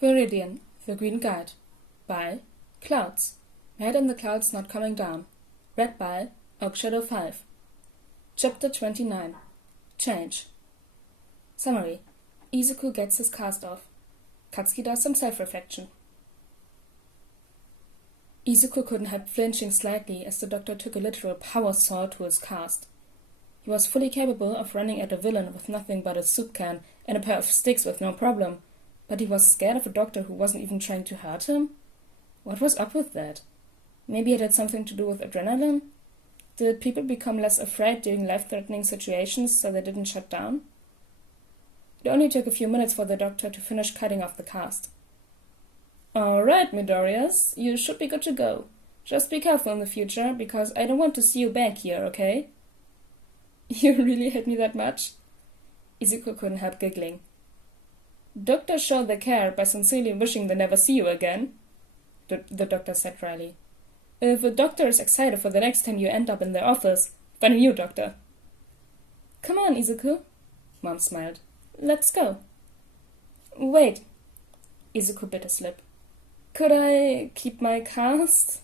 Viridian, The Green Guide, by Clouds. My Head in the Clouds Not Coming Down. Read by Shadow 5. Chapter 29. Change. Summary. Izuku gets his cast off. Katsuki does some self-reflection. Izuku couldn't help flinching slightly as the doctor took a literal power saw to his cast. He was fully capable of running at a villain with nothing but a soup can and a pair of sticks with no problem, but he was scared of a doctor who wasn't even trying to hurt him? What was up with that? Maybe it had something to do with adrenaline? Did people become less afraid during life-threatening situations so they didn't shut down? It only took a few minutes for the doctor to finish cutting off the cast. "Alright, Midorius, you should be good to go. Just be careful in the future, because I don't want to see you back here, okay?" "You really hate me that much?" Izuku couldn't help giggling. "Doctors show their care by sincerely wishing they never see you again," the doctor said dryly. "If a doctor is excited for the next time you end up in their office, find a new doctor." "Come on, Izuku," Mom smiled. "Let's go." "Wait." Izuku bit his lip. "Could I keep my cast?"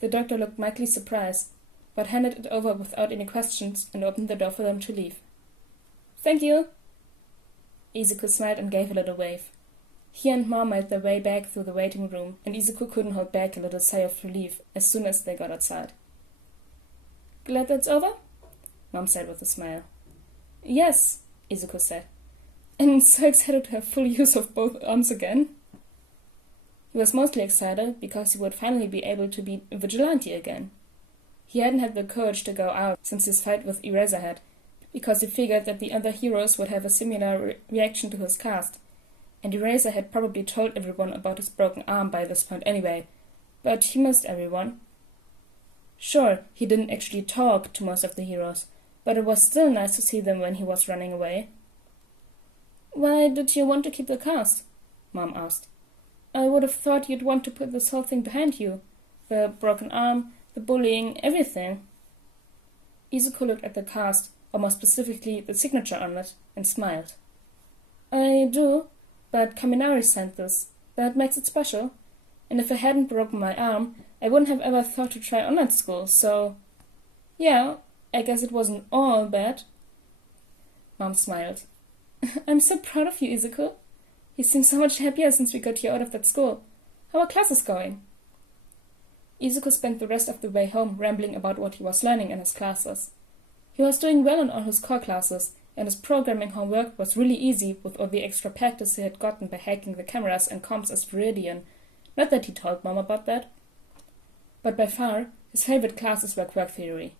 The doctor looked mildly surprised, but handed it over without any questions and opened the door for them to leave. "Thank you." Izuku smiled and gave a little wave. He and Mom made their way back through the waiting room, and Izuku couldn't hold back a little sigh of relief as soon as they got outside. "Glad that's over?" Mom said with a smile. "Yes," Izuku said. "I'm so excited to have full use of both arms again." He was mostly excited because he would finally be able to be a vigilante again. He hadn't had the courage to go out since his fight with Eraserhead, because he figured that the other heroes would have a similar reaction to his cast, and Eraser had probably told everyone about his broken arm by this point anyway, but he missed everyone. Sure, he didn't actually talk to most of the heroes, but it was still nice to see them when he was running away. "Why did you want to keep the cast?" Mom asked. "I would have thought you'd want to put this whole thing behind you. The broken arm, the bullying, everything." Izuku looked at the cast, or more specifically the signature on it, and smiled. "I do, but Kaminari sent this. That makes it special. And if I hadn't broken my arm, I wouldn't have ever thought to try online school, so... yeah, I guess it wasn't all bad." Mom smiled. "I'm so proud of you, Izuku. You seem so much happier since we got you out of that school. How are classes going?" Izuku spent the rest of the way home rambling about what he was learning in his classes. He was doing well in all his core classes, and his programming homework was really easy with all the extra practice he had gotten by hacking the cameras and comms as Viridian. Not that he told Mom about that. But by far, his favorite classes were Quirk theory.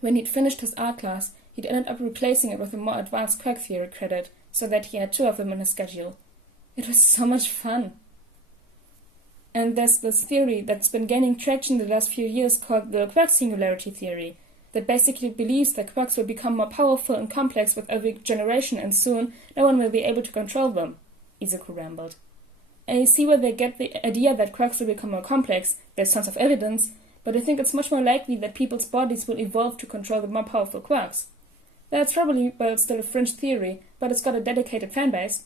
When he'd finished his art class, he'd ended up replacing it with a more advanced Quirk theory credit, so that he had 2 of them in his schedule. It was so much fun. And there's this theory that's been gaining traction the last few years called the Quirk singularity theory, that basically believes that quirks will become more powerful and complex with every generation, and soon no one will be able to control them, Izuku rambled. "I see where they get the idea that quirks will become more complex. There's tons of evidence, but I think it's much more likely that people's bodies will evolve to control the more powerful quirks. That's probably, well, still a fringe theory, but it's got a dedicated fanbase."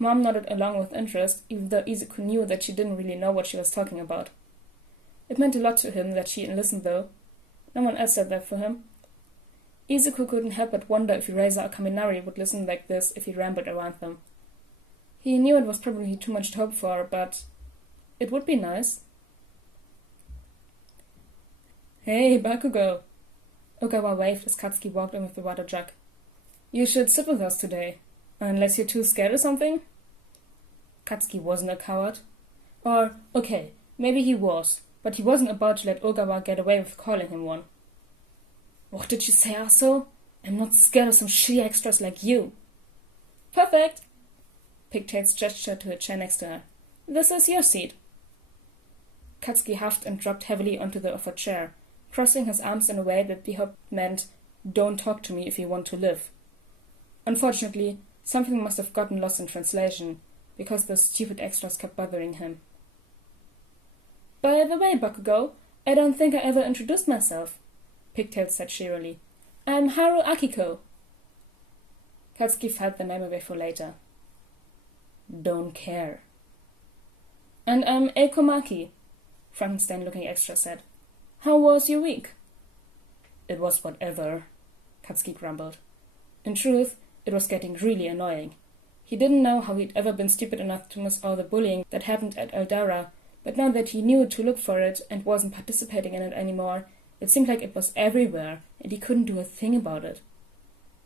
Mom nodded along with interest, even though Izuku knew that she didn't really know what she was talking about. It meant a lot to him that she listened, though. No one else said that for him. Izuku couldn't help but wonder if Eraser or Kaminari would listen like this if he rambled around them. He knew it was probably too much to hope for, but it would be nice. "Hey, Bakugo!" Ogawa waved as Katsuki walked in with the water jug. "You should sit with us today, unless you're too scared or something." Katsuki wasn't a coward. Or, okay, maybe he was, but he wasn't about to let Ogawa get away with calling him one. "What did you say, asshole? I'm not scared of some shitty extras like you." "Perfect!" Pigtails gestured to a chair next to her. "This is your seat." Katsuki huffed and dropped heavily onto the offered chair, crossing his arms in a way that he hoped meant, "Don't talk to me if you want to live." Unfortunately, something must have gotten lost in translation, because those stupid extras kept bothering him. "By the way, Bakugo, I don't think I ever introduced myself," Pigtails said cheerily. "I'm Haru Akiko." Katsuki filed the name away for later. don't care. And I'm Ekomaki, Frankenstein looking extra sad. How was your week? It was whatever, Katsuki grumbled. In truth, it was getting really annoying. He didn't know how he'd ever been stupid enough to miss all the bullying that happened at Eldara, but now that he knew to look for it and wasn't participating in it anymore, it seemed like it was everywhere, and he couldn't do a thing about it.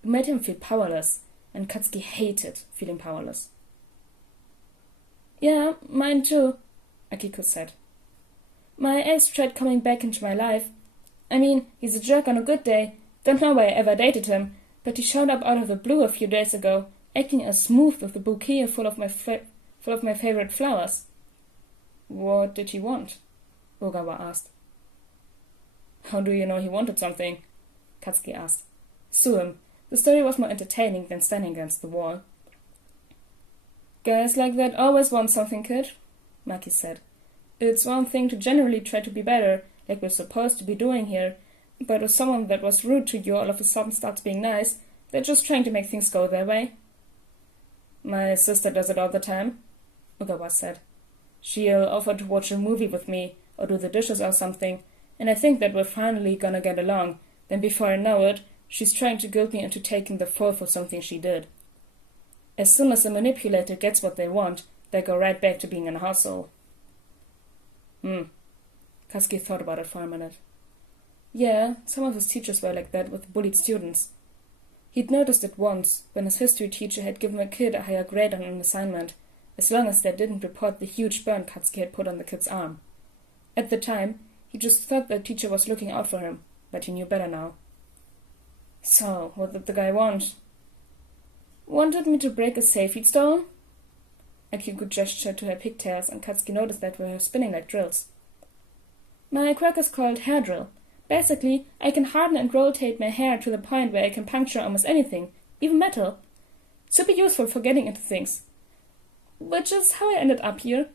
It made him feel powerless, and Katsuki hated feeling powerless. Yeah, mine too, Akiko said. My ex tried coming back into my life. I mean, he's a jerk on a good day. Don't know why I ever dated him, but he showed up out of the blue a few days ago, acting as smooth with a bouquet full of my favorite flowers. What did he want? Ogawa asked. How do you know he wanted something? Katsuki asked. Sue him. The story was more entertaining than standing against the wall. Guys like that always want something, kid, Maki said. It's one thing to generally try to be better, like we're supposed to be doing here, but if someone that was rude to you all of a sudden starts being nice, they're just trying to make things go their way. My sister does it all the time, Ogawa said. She'll offer to watch a movie with me, or do the dishes or something, and I think that we're finally gonna get along. Then before I know it, she's trying to guilt me into taking the fall for something she did. As soon as a manipulator gets what they want, they go right back to being an asshole. Katsuki thought about it for a minute. Yeah, some of his teachers were like that with bullied students. He'd noticed it once, when his history teacher had given a kid a higher grade on an assignment, as long as they didn't report the huge burn Katsuki had put on the kid's arm. At the time, he just thought the teacher was looking out for him, but he knew better now. So, what did the guy want? Wanted me to break a safe he'd stolen? Akiko gestured to her pigtails, and Katsuki noticed that were spinning like drills. My quirk is called hair drill. Basically, I can harden and rotate my hair to the point where I can puncture almost anything, even metal. Super useful for getting into things. Which is how I ended up here.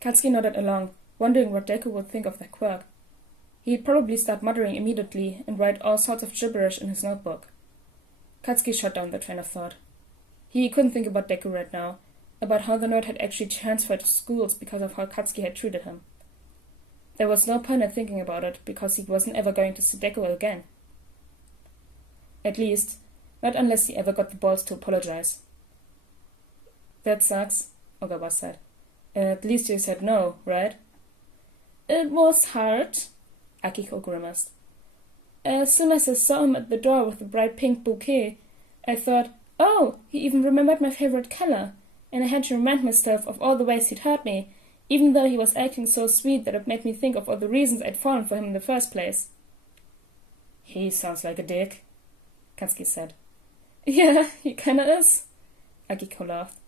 Katsuki nodded along, wondering what Deku would think of that quirk. He'd probably start muttering immediately and write all sorts of gibberish in his notebook. Katsuki shut down the train of thought. He couldn't think about Deku right now, about how the nerd had actually transferred to schools because of how Katsuki had treated him. There was no point in thinking about it, because he wasn't ever going to see Deku again. At least, not unless he ever got the balls to apologize. That sucks, Ogawa said. At least you said no, right? It was hard, Akiko grimaced. As soon as I saw him at the door with the bright pink bouquet, I thought, oh, he even remembered my favorite color, and I had to remind myself of all the ways he'd hurt me, even though he was acting so sweet that it made me think of all the reasons I'd fallen for him in the first place. He sounds like a dick, Katsuki said. Yeah, he kinda is, Akiko laughed.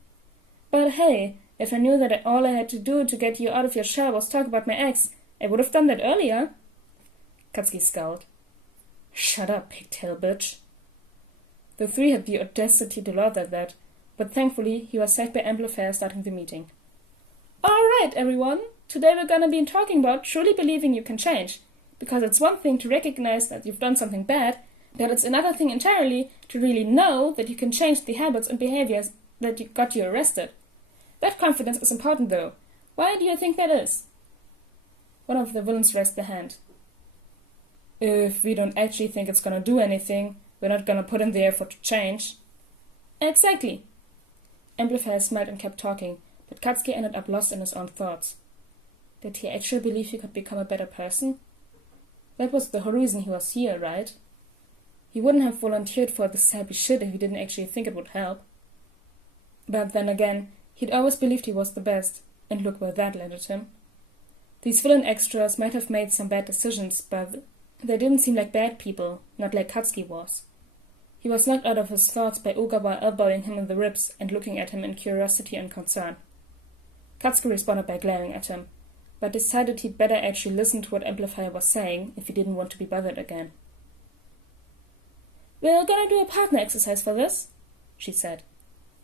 But hey, if I knew that all I had to do to get you out of your shell was talk about my ex, I would have done that earlier. Katsuki scowled. Shut up, pigtail bitch. The three had the audacity to laugh at that, but thankfully he was saved by Amplifier starting the meeting. Alright, everyone, today we're gonna be talking about truly believing you can change, because it's one thing to recognize that you've done something bad, but it's another thing entirely to really know that you can change the habits and behaviors that got you arrested. That confidence is important, though. Why do you think that is? One of the villains raised their hand. If we don't actually think it's gonna do anything, we're not gonna put in the effort to change. Exactly. Amplifier smiled and kept talking, but Katsuki ended up lost in his own thoughts. Did he actually believe he could become a better person? That was the whole reason he was here, right? He wouldn't have volunteered for this sappy shit if he didn't actually think it would help. But then again, he'd always believed he was the best, and look where that landed him. These villain extras might have made some bad decisions, but they didn't seem like bad people, not like Katsuki was. He was knocked out of his thoughts by Ogawa elbowing him in the ribs and looking at him in curiosity and concern. Katsuki responded by glaring at him, but decided he'd better actually listen to what Amplifier was saying if he didn't want to be bothered again. We're gonna do a partner exercise for this, she said.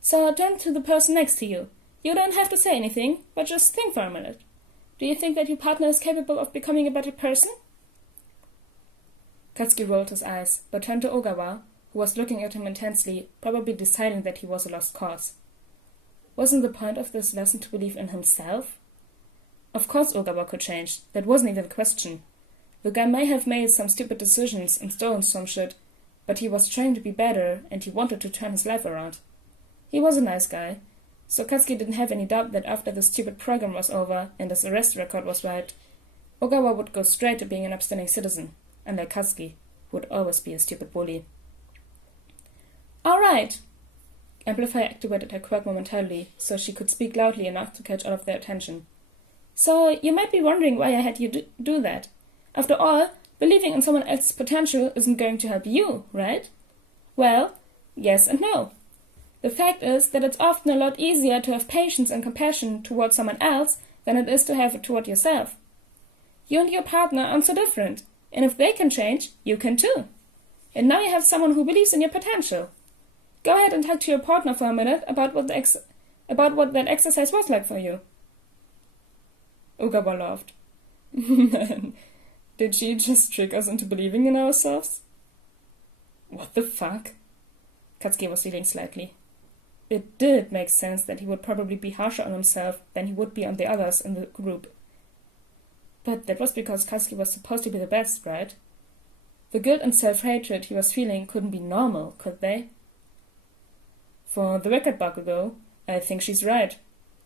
So turn to the person next to you. You don't have to say anything, but just think for a minute. Do you think that your partner is capable of becoming a better person? Katsuki rolled his eyes, but turned to Ogawa, who was looking at him intensely, probably deciding that he was a lost cause. Wasn't the point of this lesson to believe in himself? Of course Ogawa could change. That wasn't even a question. The guy may have made some stupid decisions and stolen some shit, but he was trying to be better and he wanted to turn his life around. He was a nice guy, so Katsuki didn't have any doubt that after the stupid program was over and his arrest record was wiped, Ogawa would go straight to being an upstanding citizen, unlike Katsuki, who would always be a stupid bully. Alright! Amplifier activated her quirk momentarily, so she could speak loudly enough to catch all of their attention. So, you might be wondering why I had you do that. After all, believing in someone else's potential isn't going to help you, right? Well, yes and no. The fact is that it's often a lot easier to have patience and compassion towards someone else than it is to have it toward yourself. You and your partner aren't so different, and if they can change, you can too. And now you have someone who believes in your potential. Go ahead and talk to your partner for a minute about what that exercise was like for you. Ogawa laughed. Man, did she just trick us into believing in ourselves? What the fuck? Katsuki was feeling slightly. It did make sense that he would probably be harsher on himself than he would be on the others in the group. But that was because Katsuki was supposed to be the best, right? The guilt and self-hatred he was feeling couldn't be normal, could they? For the record, Bakugo, I think she's right,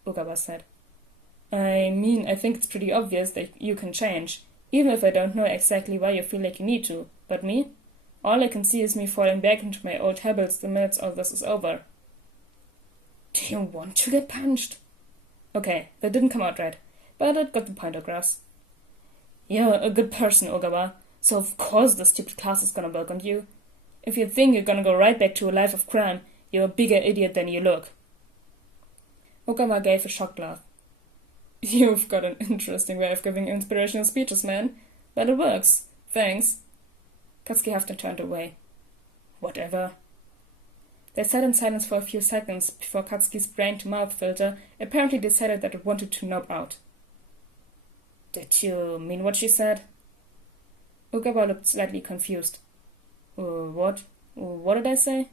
Ogawa said. I think it's pretty obvious that you can change, even if I don't know exactly why you feel like you need to. But me? All I can see is me falling back into my old habits the minute all this is over. Do you want to get punched? Okay, that didn't come out right, but it got the point across. You're a good person, Ogawa, so of course the stupid class is gonna work on you. If you think you're gonna go right back to a life of crime, you're a bigger idiot than you look. Ogawa gave a shocked laugh. You've got an interesting way of giving inspirational speeches, man. But it works. Thanks. Katsuki huffed and turned away. Whatever. They sat in silence for a few seconds before Katsuki's brain-to-mouth filter apparently decided that it wanted to knob out. Did you mean what she said? Ogawa looked slightly confused. What? What did I say?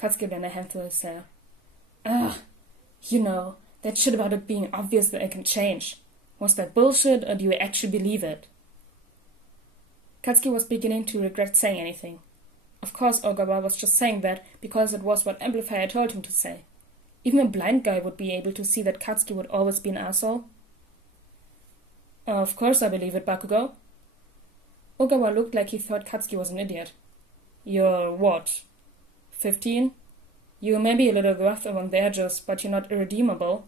Katsuki ran a hand through his hair. You know, that shit about it being obvious that I can change. Was that bullshit, or do you actually believe it? Katsuki was beginning to regret saying anything. Of course, Ogawa was just saying that because it was what Amplifier told him to say. Even a blind guy would be able to see that Katsuki would always be an asshole. Of course I believe it, Bakugo. Ogawa looked like he thought Katsuki was an idiot. You're what? 15? You may be a little rough around the edges, but you're not irredeemable.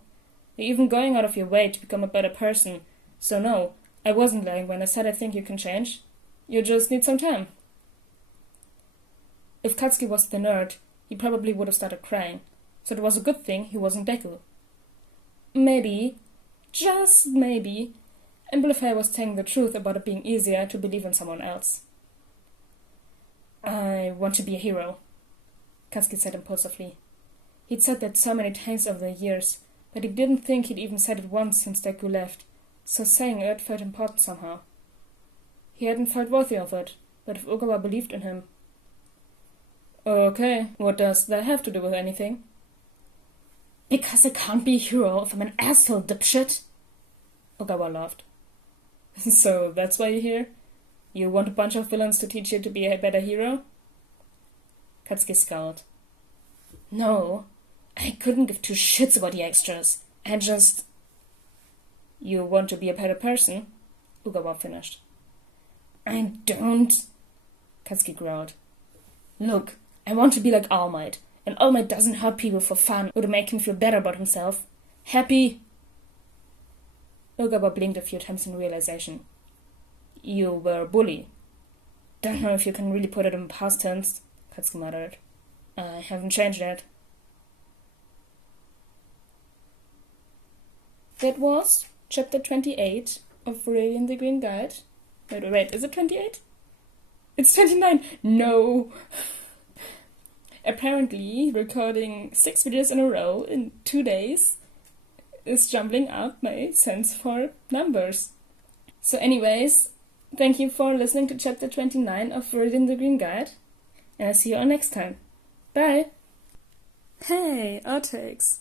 You're even going out of your way to become a better person. So no, I wasn't lying when I said I think you can change. You just need some time. If Katsuki was the nerd, he probably would have started crying. So it was a good thing he wasn't Deku. Maybe, just maybe, Amplifier was telling the truth about it being easier to believe in someone else. I want to be a hero, Katsuki said impulsively. He'd said that so many times over the years, but he didn't think he'd even said it once since Deku left, so saying it felt important somehow. He hadn't felt worthy of it, but if Ogawa believed in him... Okay, what does that have to do with anything? Because I can't be a hero if I'm an asshole, dipshit! Ogawa laughed. So that's why you're here? You want a bunch of villains to teach you to be a better hero? Katsuki scowled. No, I couldn't give two shits about the extras. I just... You want to be a better person? Ogawa finished. I don't... Katsuki growled. Look, I want to be like All Might, and All Might doesn't hurt people for fun or to make him feel better about himself. Happy? Ogawa blinked a few times in realization. You were a bully. Don't know if you can really put it in past tense, Katsuki muttered. I haven't changed yet. That was chapter 28 of Viridian the Green Guide. Wait, is it 28? It's 29! No! Apparently, recording 6 videos in a row in 2 days is jumbling up my sense for numbers. So anyways, thank you for listening to chapter 29 of Viridian the Green Guide, and I'll see you all next time. Bye! Hey, outtakes!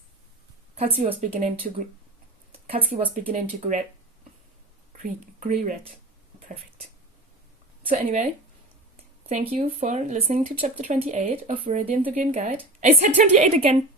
Katsuki was beginning to regret. Perfect. So anyway, thank you for listening to chapter 28 of Viridian the Green Guide. I said 28 again!